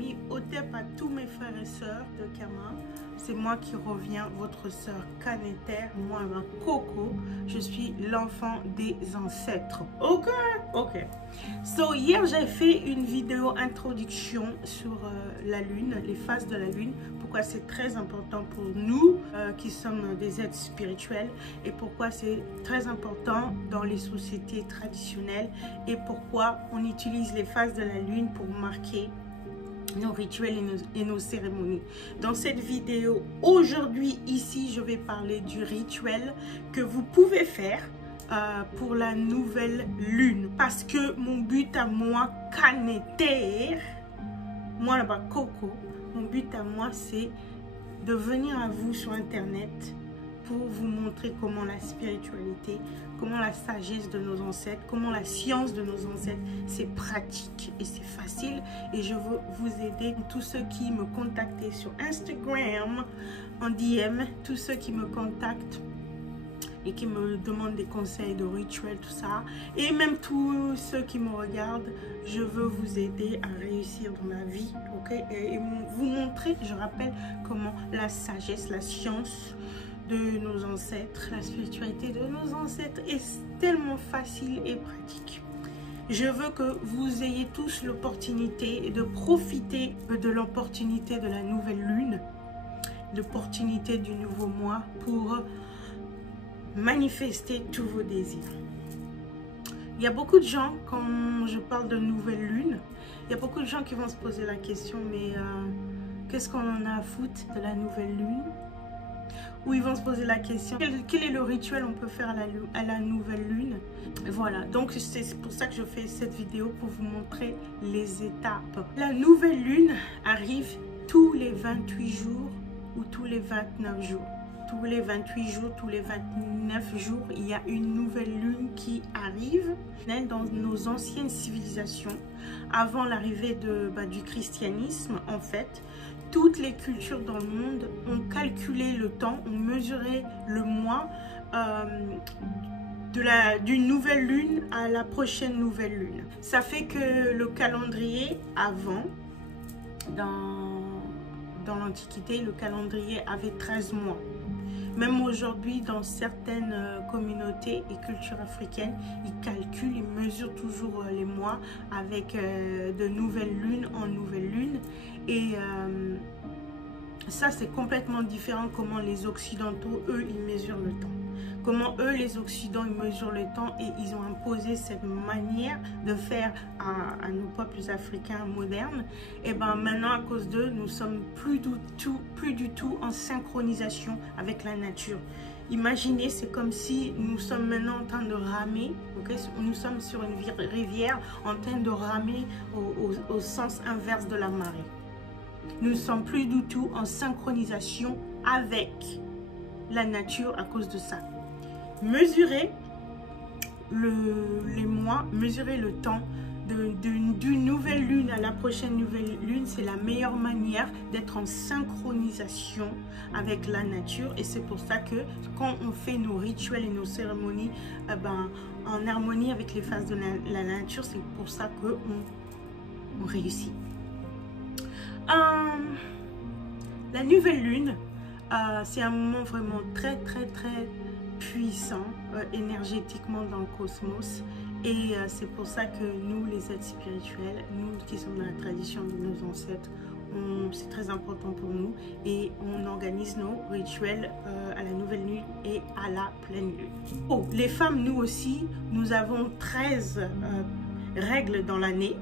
amis, Otep à tous mes frères et sœurs de Kama. C'est moi qui reviens, votre sœur Kaneter, moi ma Coco. Je suis l'enfant des ancêtres. Ok. So, hier j'ai fait une vidéo introduction sur la lune, les phases de la lune. Pourquoi c'est très important pour nous qui sommes des êtres spirituels et pourquoi c'est très important dans les sociétés traditionnelles et pourquoi on utilise les phases de la lune pour marquer nos rituels et nos cérémonies. Dans cette vidéo, aujourd'hui, ici, je vais parler du rituel que vous pouvez faire pour la nouvelle lune. Parce que mon but à moi, Kaneter, moi là-bas, Coco, mon but à moi, c'est de venir à vous sur Internet pour vous montrer comment la spiritualité, comment la sagesse de nos ancêtres, comment la science de nos ancêtres, c'est pratique et c'est facile. Et je veux vous aider, tous ceux qui me contactent sur Instagram, en DM, tous ceux qui me contactent et qui me demandent des conseils de rituels, tout ça. Et même tous ceux qui me regardent, je veux vous aider à réussir dans la vie, ok? Et vous montrer, je rappelle, comment la sagesse, la science de nos ancêtres, la spiritualité de nos ancêtres est tellement facile et pratique. Je veux que vous ayez tous l'opportunité de profiter de l'opportunité de la nouvelle lune, l'opportunité du nouveau mois pour manifester tous vos désirs. Il y a beaucoup de gens, quand je parle de nouvelle lune, il y a beaucoup de gens qui vont se poser la question, mais qu'est-ce qu'on en a à foutre de la nouvelle lune? Ou ils vont se poser la question, quel est le rituel on peut faire à la nouvelle lune? Voilà, donc c'est pour ça que je fais cette vidéo, pour vous montrer les étapes. La nouvelle lune arrive tous les 28 jours ou tous les 29 jours. Tous les 28 jours, tous les 29 jours, il y a une nouvelle lune qui arrive. Dans nos anciennes civilisations, avant l'arrivée du christianisme, en fait, toutes les cultures dans le monde ont calculé le temps, ont mesuré le mois d'une nouvelle lune à la prochaine nouvelle lune. Ça fait que le calendrier avant, dans l'Antiquité, le calendrier avait 13 mois. Même aujourd'hui, dans certaines communautés et cultures africaines, ils calculent, ils mesurent toujours les mois avec de nouvelles lunes en nouvelles lunes. Et ça, c'est complètement différent comment les Occidentaux, eux, ils mesurent le temps. Comment eux, les Occidentaux, ils mesurent le temps et ils ont imposé cette manière de faire à nos peuples africains modernes. Et bien maintenant, à cause d'eux, nous sommes plus du tout en synchronisation avec la nature. Imaginez, c'est comme si nous sommes maintenant en train de ramer, okay? Nous sommes sur une rivière en train de ramer au sens inverse de la marée. Nous ne sommes plus du tout en synchronisation avec la nature à cause de ça. Mesurer les mois, mesurer le temps d'une nouvelle lune à la prochaine nouvelle lune, c'est la meilleure manière d'être en synchronisation avec la nature. Et c'est pour ça que quand on fait nos rituels et nos cérémonies en harmonie avec les phases de la nature, c'est pour ça qu'on réussit. La nouvelle lune, c'est un moment vraiment très puissant énergétiquement dans le cosmos. Et c'est pour ça que nous, les êtres spirituels, nous qui sommes dans la tradition de nos ancêtres, c'est très important pour nous et on organise nos rituels à la nouvelle lune et à la pleine lune. Oh, les femmes, nous aussi, nous avons 13 règles dans l'année.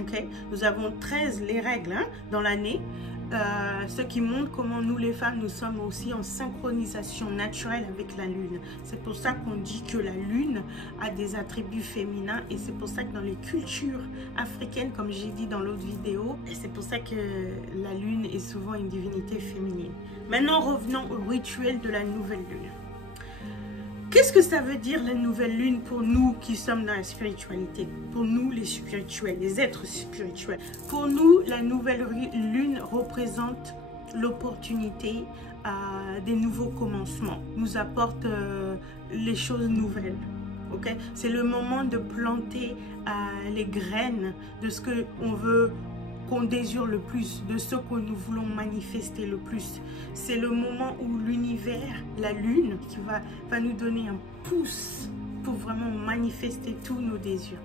Okay? Nous avons 13 les règles dans l'année, ce qui montre comment nous les femmes, nous sommes aussi en synchronisation naturelle avec la lune. C'est pour ça qu'on dit que la lune a des attributs féminins et c'est pour ça que dans les cultures africaines, comme j'ai dit dans l'autre vidéo, c'est pour ça que la lune est souvent une divinité féminine. Maintenant, revenons au rituel de la nouvelle lune. Qu'est-ce que ça veut dire la nouvelle lune pour nous qui sommes dans la spiritualité? Pour nous les spirituels, les êtres spirituels. Pour nous, la nouvelle lune représente l'opportunité des nouveaux commencements. Nous apporte les choses nouvelles. Okay? C'est le moment de planter les graines de ce qu'on veut qu'on désire le plus, de ce que nous voulons manifester le plus. C'est le moment où l'univers, la lune, qui va nous donner un pouce pour vraiment manifester tous nos désirs.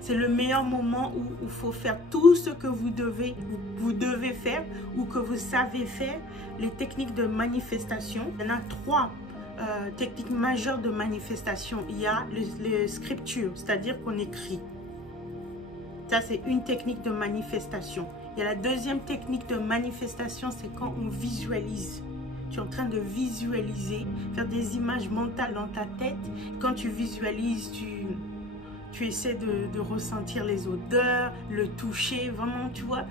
C'est le meilleur moment où il faut faire tout ce que vous devez faire ou que vous savez faire. Les techniques de manifestation, il y en a 3 techniques majeures de manifestation. Il y a les scriptures, c'est-à-dire qu'on écrit. Ça, c'est une technique de manifestation. Il y a la deuxième technique de manifestation, c'est quand on visualise. Tu es en train de visualiser, faire des images mentales dans ta tête. Quand tu visualises, tu essaies de ressentir les odeurs, le toucher, vraiment, tu vois,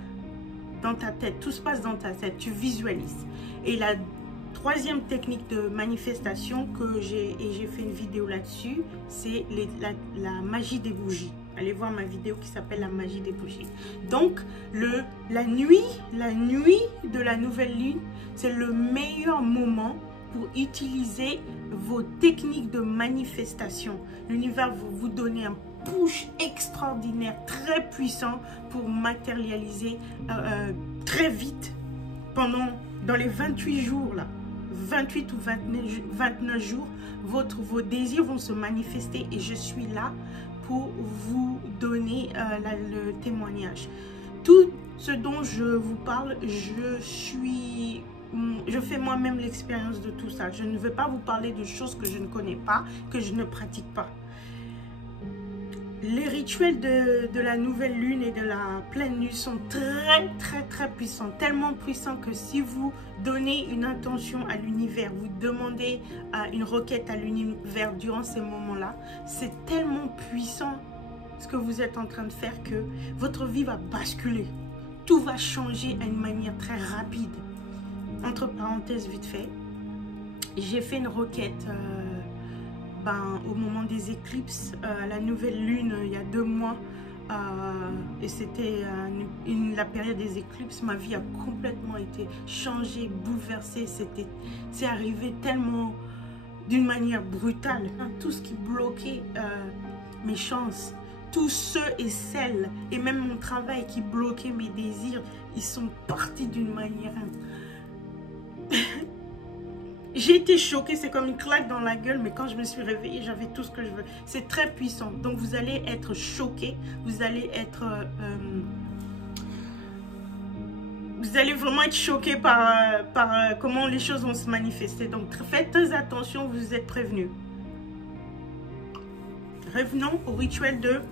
dans ta tête. Tout se passe dans ta tête, tu visualises. Et la troisième technique de manifestation que j'ai fait une vidéo là-dessus, c'est la magie des bougies. Allez voir ma vidéo qui s'appelle la magie des bougies. Donc, la nuit de la nouvelle lune, c'est le meilleur moment pour utiliser vos techniques de manifestation. L'univers va vous donner un push extraordinaire, très puissant pour matérialiser très vite dans les 28 jours là. 28 ou 29 jours, vos désirs vont se manifester et je suis là pour vous donner le témoignage. Tout ce dont je vous parle, je fais moi-même l'expérience de tout ça. Je ne vais pas vous parler de choses que je ne connais pas, que je ne pratique pas. Les rituels de la nouvelle lune et de la pleine lune sont très puissants. Tellement puissants que si vous donnez une intention à l'univers, vous demandez une requête à l'univers durant ces moments-là, c'est tellement puissant ce que vous êtes en train de faire que votre vie va basculer. Tout va changer à une manière très rapide. Entre parenthèses, vite fait, j'ai fait une requête au moment des éclipses, la nouvelle lune, il y a 2 mois, et c'était la période des éclipses. Ma vie a complètement été changée, bouleversée. C'est arrivé tellement d'une manière brutale. Tout ce qui bloquait mes chances, tous ceux et celles, et même mon travail qui bloquait mes désirs, ils sont partis d'une manière... J'ai été choquée, c'est comme une claque dans la gueule, mais quand je me suis réveillée, j'avais tout ce que je veux. C'est très puissant. Donc, vous allez être choqués, vous allez vraiment être choqués par comment les choses vont se manifester. Donc, faites très attention, vous êtes prévenus. Revenons au rituel de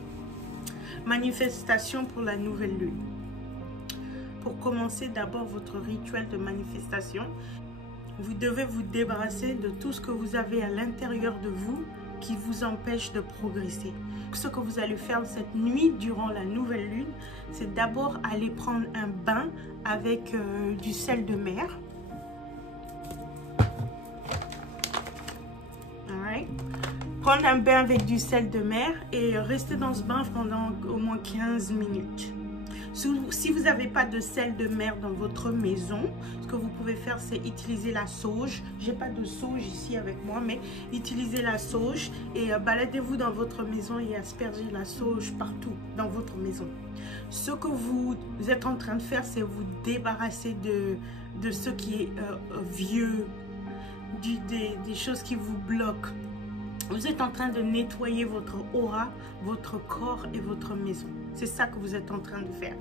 manifestation pour la nouvelle lune. Pour commencer d'abord votre rituel de manifestation, vous devez vous débarrasser de tout ce que vous avez à l'intérieur de vous qui vous empêche de progresser. Ce que vous allez faire cette nuit durant la nouvelle lune, c'est d'abord aller prendre un bain avec du sel de mer. Alright. Prendre un bain avec du sel de mer et rester dans ce bain pendant au moins 15 minutes. Si vous n'avez pas de sel de mer dans votre maison, ce que vous pouvez faire, c'est utiliser la sauge. Je n'ai pas de sauge ici avec moi, mais utilisez la sauge et baladez-vous dans votre maison et aspergez la sauge partout dans votre maison. Ce que vous êtes en train de faire, c'est vous débarrasser de ce qui est vieux, des choses qui vous bloquent. Vous êtes en train de nettoyer votre aura, votre corps et votre maison. C'est ça que vous êtes en train de faire.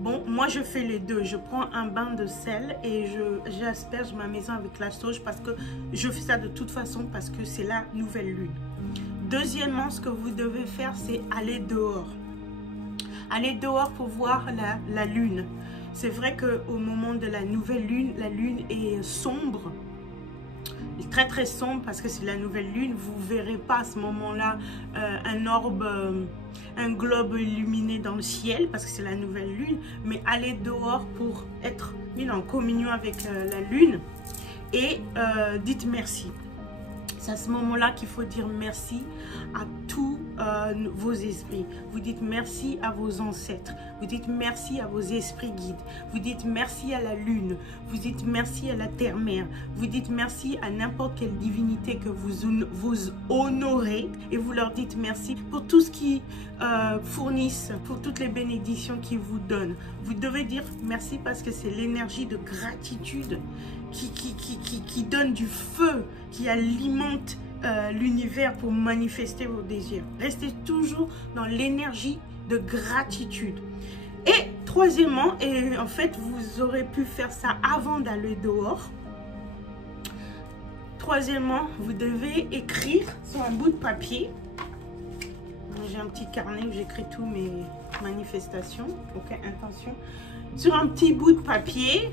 Bon, moi je fais les deux. Je prends un bain de sel et j'asperge ma maison avec la sauge parce que je fais ça de toute façon parce que c'est la nouvelle lune. Deuxièmement, ce que vous devez faire, c'est aller dehors. Aller dehors pour voir la lune. C'est vrai qu'au moment de la nouvelle lune, la lune est sombre. Très sombre parce que c'est la nouvelle lune. Vous ne verrez pas à ce moment-là un orbe, un globe illuminé dans le ciel parce que c'est la nouvelle lune. Mais allez dehors pour être en communion avec la lune et dites merci. C'est à ce moment-là qu'il faut dire merci à tout vos esprits. Vous dites merci à vos ancêtres. Vous dites merci à vos esprits guides. Vous dites merci à la lune. Vous dites merci à la terre-mère. Vous dites merci à n'importe quelle divinité que vous honorez. Et vous leur dites merci pour tout ce qu'ils fournissent, pour toutes les bénédictions qu'ils vous donnent. Vous devez dire merci parce que c'est l'énergie de gratitude qui donne du feu, qui alimente l'univers pour manifester vos désirs. Restez toujours dans l'énergie de gratitude. Et troisièmement, et en fait vous aurez pu faire ça avant d'aller dehors. Troisièmement, vous devez écrire sur un bout de papier. J'ai un petit carnet où j'écris tous mes manifestations, ok, intentions. Sur un petit bout de papier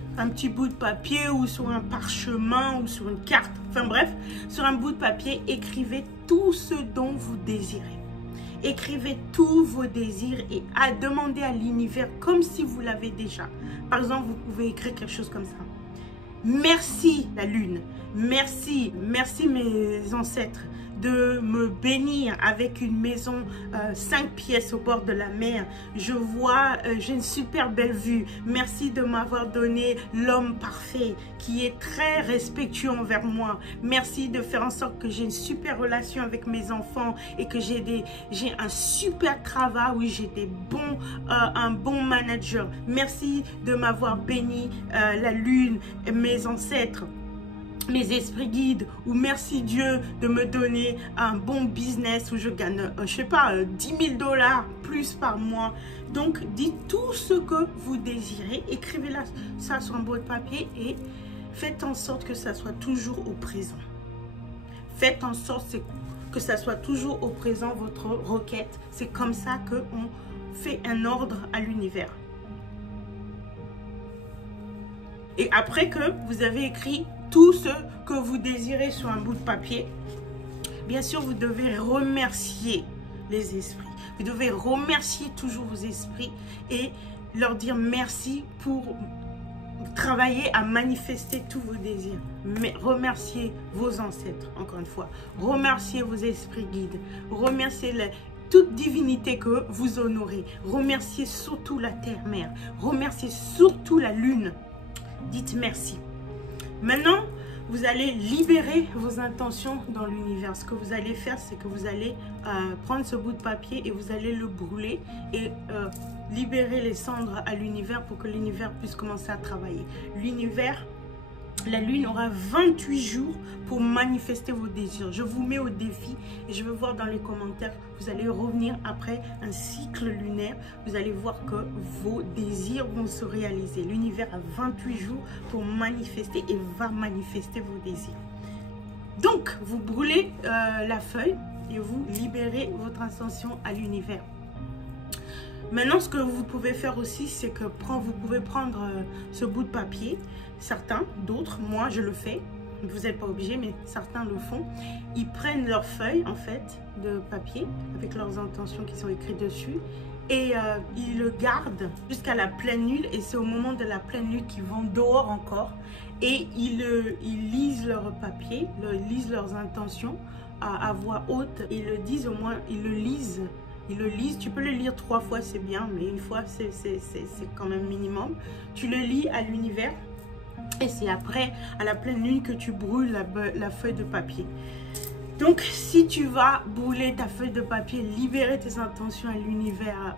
ou sur un parchemin ou sur une carte, enfin bref, sur un bout de papier, écrivez tout ce dont vous désirez. Écrivez tous vos désirs et demandez à l'univers comme si vous l'avez déjà. Par exemple, vous pouvez écrire quelque chose comme ça. Merci la lune, merci mes ancêtres de me bénir avec une maison 5 pièces au bord de la mer. Je vois, j'ai une super belle vue. Merci de m'avoir donné l'homme parfait qui est très respectueux envers moi. Merci de faire en sorte que j'ai une super relation avec mes enfants et que j'ai un super travail, oui, j'ai un bon manager. Merci de m'avoir béni la lune, mes ancêtres, mes esprits guides, ou merci Dieu de me donner un bon business où je gagne, je sais pas, 10 000 $ plus par mois. Donc, dites tout ce que vous désirez, écrivez ça sur un bout de papier et faites en sorte que ça soit toujours au présent. Faites en sorte que ça soit toujours au présent, votre requête. C'est comme ça qu'on fait un ordre à l'univers. Et après que vous avez écrit tout ce que vous désirez sur un bout de papier, bien sûr, vous devez remercier les esprits. Vous devez remercier toujours vos esprits et leur dire merci pour travailler à manifester tous vos désirs. Mais remerciez vos ancêtres, encore une fois. Remerciez vos esprits guides. Remerciez toute divinité que vous honorez. Remerciez surtout la terre-mère. Remerciez surtout la lune. Dites merci. Maintenant, vous allez libérer vos intentions dans l'univers. Ce que vous allez faire, c'est que vous allez prendre ce bout de papier et vous allez le brûler et libérer les cendres à l'univers pour que l'univers puisse commencer à travailler. L'univers, la lune aura 28 jours pour manifester vos désirs. Je vous mets au défi et je veux voir dans les commentaires, vous allez revenir après un cycle lunaire. Vous allez voir que vos désirs vont se réaliser. L'univers a 28 jours pour manifester et va manifester vos désirs. Donc, vous brûlez la feuille et vous libérez votre intention à l'univers. Maintenant, ce que vous pouvez faire aussi, c'est que vous pouvez prendre ce bout de papier. Certains, d'autres, moi je le fais. Vous n'êtes pas obligé, mais certains le font. Ils prennent leurs feuilles, en fait, de papier, avec leurs intentions qui sont écrites dessus. Et ils le gardent jusqu'à la pleine lune. Et c'est au moment de la pleine lune qu'ils vont dehors encore. Et ils lisent leur papier, lisent leurs intentions à voix haute. Ils le disent au moins, ils le lisent. Ils le lisent, tu peux le lire 3 fois, c'est bien, mais une fois, c'est quand même minimum. Tu le lis à l'univers et c'est après, à la pleine lune, que tu brûles la feuille de papier. Donc, si tu vas brûler ta feuille de papier, libérer tes intentions à l'univers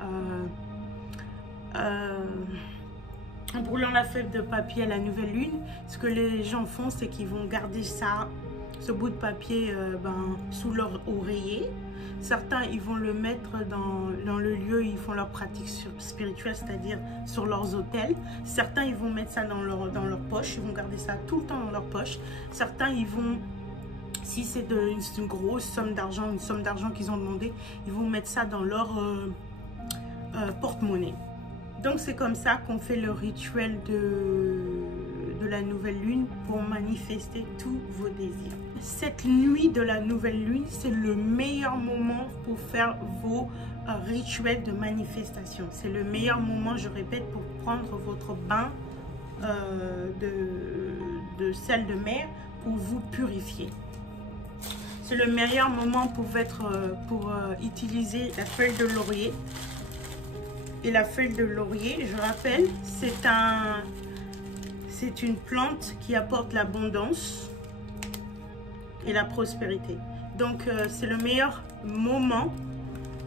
en brûlant la feuille de papier à la nouvelle lune, ce que les gens font, c'est qu'ils vont garder ce bout de papier sous leur oreiller. Certains, ils vont le mettre dans le lieu où ils font leur pratique spirituelle, c'est-à-dire sur leurs autels. Certains, ils vont mettre ça dans leur poche, ils vont garder ça tout le temps dans leur poche. Certains, ils vont, si c'est une grosse somme d'argent, une somme d'argent qu'ils ont demandé, ils vont mettre ça dans leur porte-monnaie. Donc, c'est comme ça qu'on fait le rituel de la nouvelle lune pour manifester tous vos désirs. Cette nuit de la nouvelle lune, c'est le meilleur moment pour faire vos rituels de manifestation. C'est le meilleur moment, je répète, pour prendre votre bain de sel de mer pour vous purifier. C'est le meilleur moment pour utiliser la feuille de laurier. Et la feuille de laurier, je rappelle, c'est une plante qui apporte l'abondance et la prospérité. Donc c'est le meilleur moment,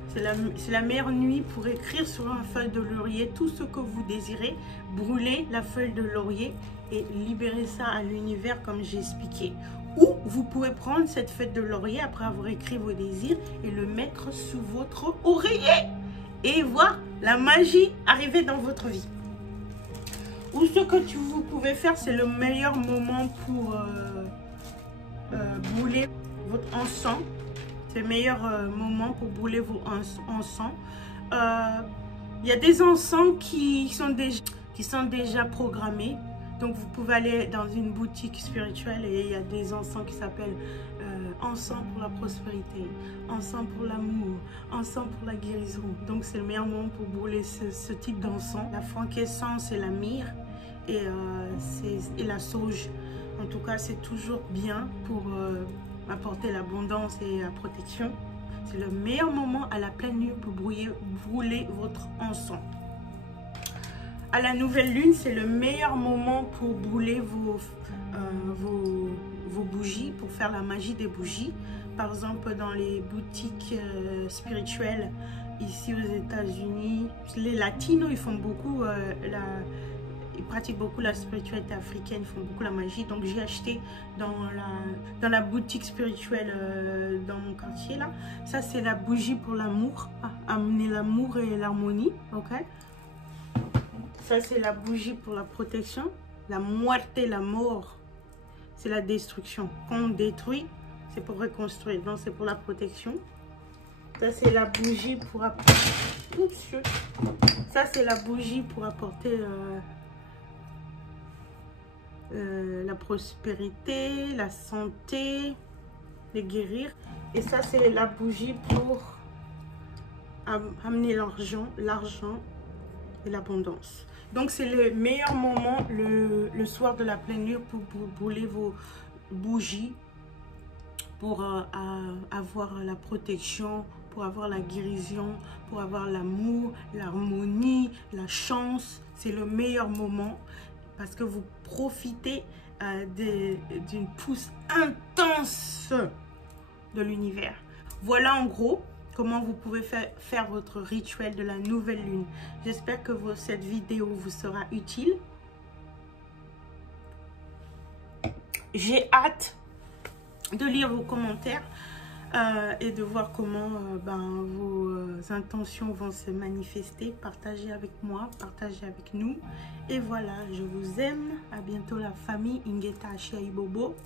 c'est la meilleure nuit pour écrire sur une feuille de laurier tout ce que vous désirez, brûler la feuille de laurier et libérer ça à l'univers comme j'ai expliqué. Ou vous pouvez prendre cette feuille de laurier après avoir écrit vos désirs et le mettre sous votre oreiller et voir la magie arriver dans votre vie. Ou ce que vous pouvez faire, c'est le meilleur moment pour brûler votre encens. C'est le meilleur moment pour brûler vos encens. Il y a des encens qui sont déjà programmés. Donc vous pouvez aller dans une boutique spirituelle et il y a des encens qui s'appellent encens pour la prospérité, encens pour l'amour, encens pour la guérison. Donc c'est le meilleur moment pour brûler ce type d'encens. La frankincense et la myrrhe et la sauge. En tout cas, c'est toujours bien pour apporter l'abondance et la protection. C'est le meilleur moment à la pleine lune pour brûler votre encens. À la nouvelle lune, c'est le meilleur moment pour brûler vos bougies, pour faire la magie des bougies. Par exemple, dans les boutiques spirituelles ici aux États-Unis, les latinos, ils font beaucoup ils pratiquent beaucoup la spiritualité africaine, ils font beaucoup la magie. Donc j'ai acheté dans la boutique spirituelle dans mon quartier là. Ça c'est la bougie pour l'amour, amener l'amour et l'harmonie, ok. Ça, c'est la bougie pour la protection. La muerte, la mort, c'est la destruction. Quand on détruit, c'est pour reconstruire. Donc, c'est pour la protection. Ça, c'est la bougie pour apporter... Oups, ça, c'est la bougie pour apporter la prospérité, la santé, les guérir. Et ça, c'est la bougie pour amener l'argent et l'abondance. Donc c'est le meilleur moment le soir de la pleine lune pour brûler vos bougies, pour avoir la protection, pour avoir la guérison, pour avoir l'amour, l'harmonie, la chance. C'est le meilleur moment parce que vous profitez d'une pousse intense de l'univers. Voilà en gros comment vous pouvez faire votre rituel de la nouvelle lune. J'espère que cette vidéo vous sera utile. J'ai hâte de lire vos commentaires et de voir comment vos intentions vont se manifester. Partagez avec moi, partagez avec nous. Et voilà, je vous aime. À bientôt la famille Ingeta Shaibobo.